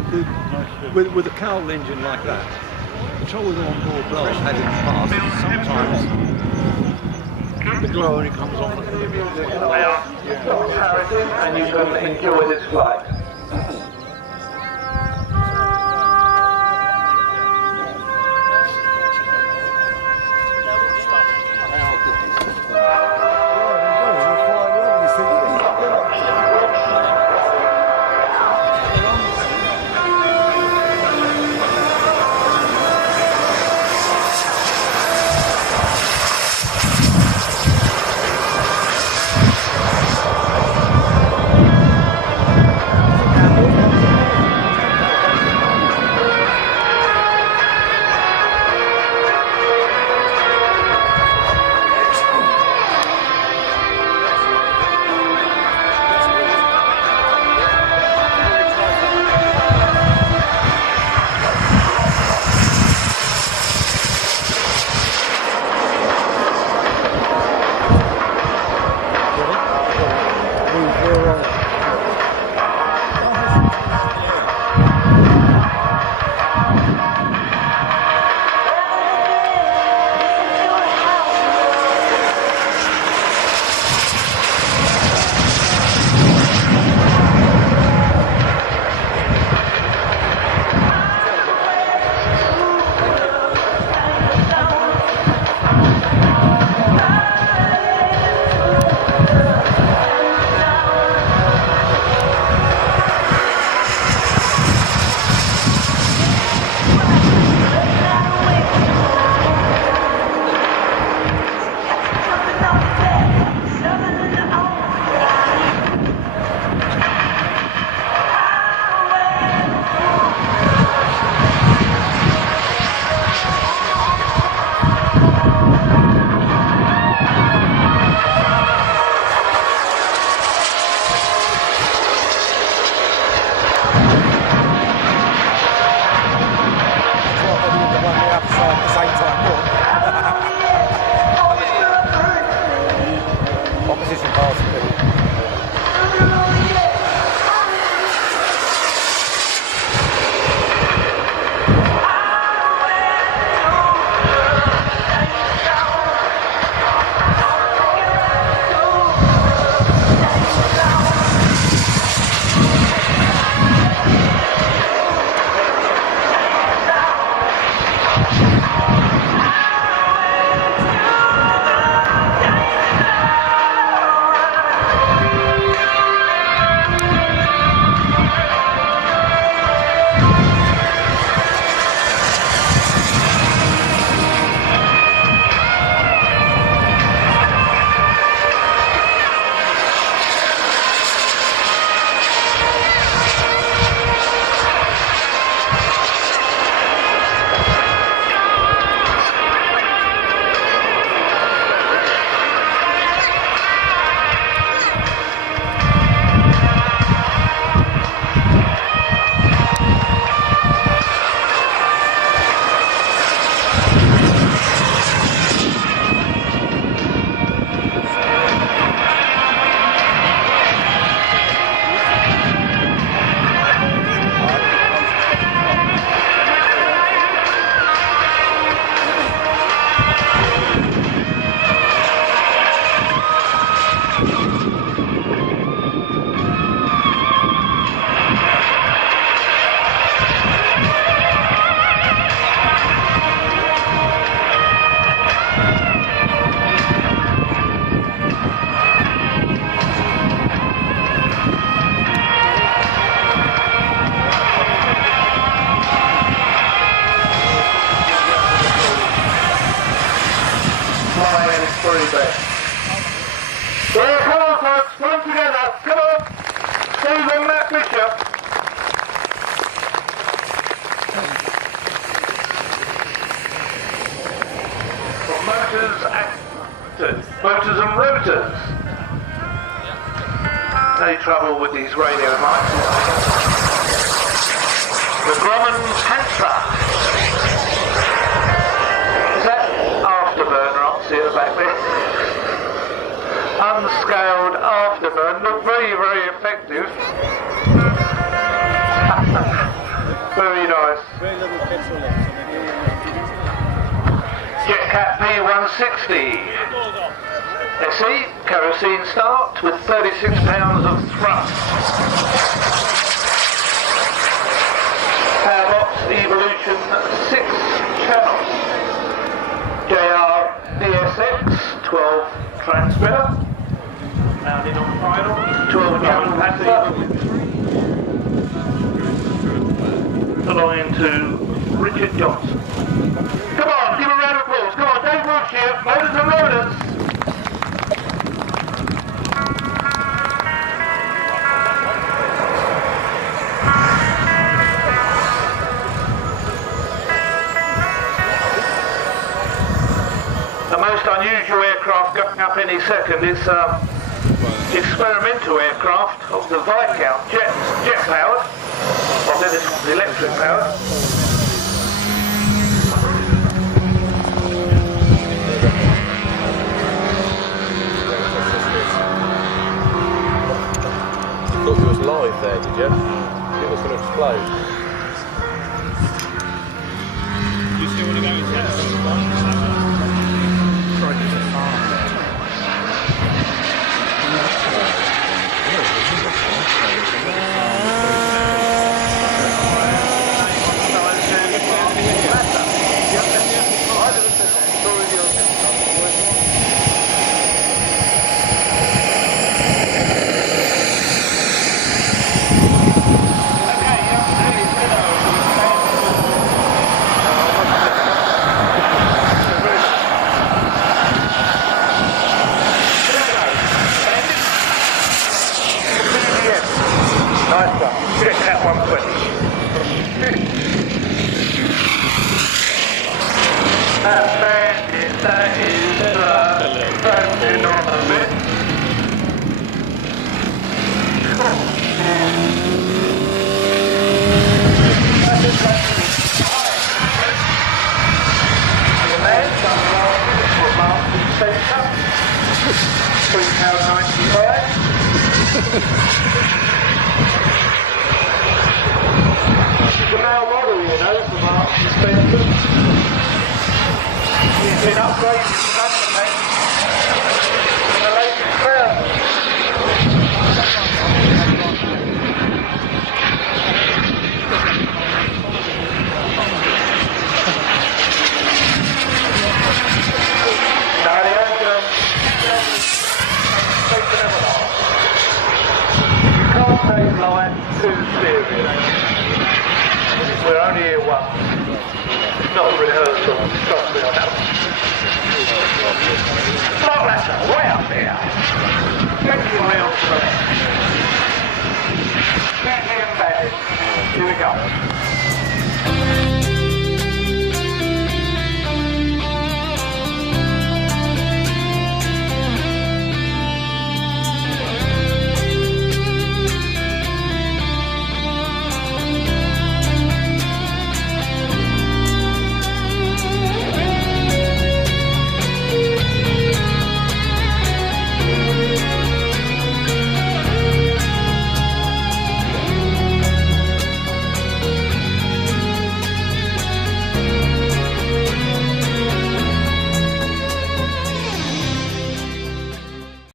with a Cowell engine like that, the trouble with onboard blower I've had in the past is sometimes the glow only comes on at the and you can enjoy this flight. Very best. So come on folks, run together, come on. Stephen, Matt Bishop. For motors and rotors. No trouble with these radio mics. The Grumman Panther. Is that afterburner up to the back there? Unscaled afterburn, look very, very effective. Very nice. Very little petrol left. JetCat P160. SE, kerosene start with 36 pounds of thrust. Powerbox Evolution 6 channel. JR DSX 12 transmitter. Mounted on final. 12 channel Panther. Belonging to Richard Johnson. Come on, give a round of applause. Come on, Dave Walsh here. Motors and Loaders. The most unusual aircraft going up any second is experimental aircraft of the Viscount, jet powered. Well, then this one's electric powered. Thought you was live there, did you? It was going to explode. You still want to go into that? Nice one. Check that 120. That is bouncing on a bit. The land, centre, £3.95. The male model, you know, from Marks and Spencer. He's been upgraded to Thundermate in the latest version. Now the engine takes an everlast. You can't take life too serious. We're only here once. It's not a rehearsal, trust me on that one. Block ladder, way up there. 20 miles per hour.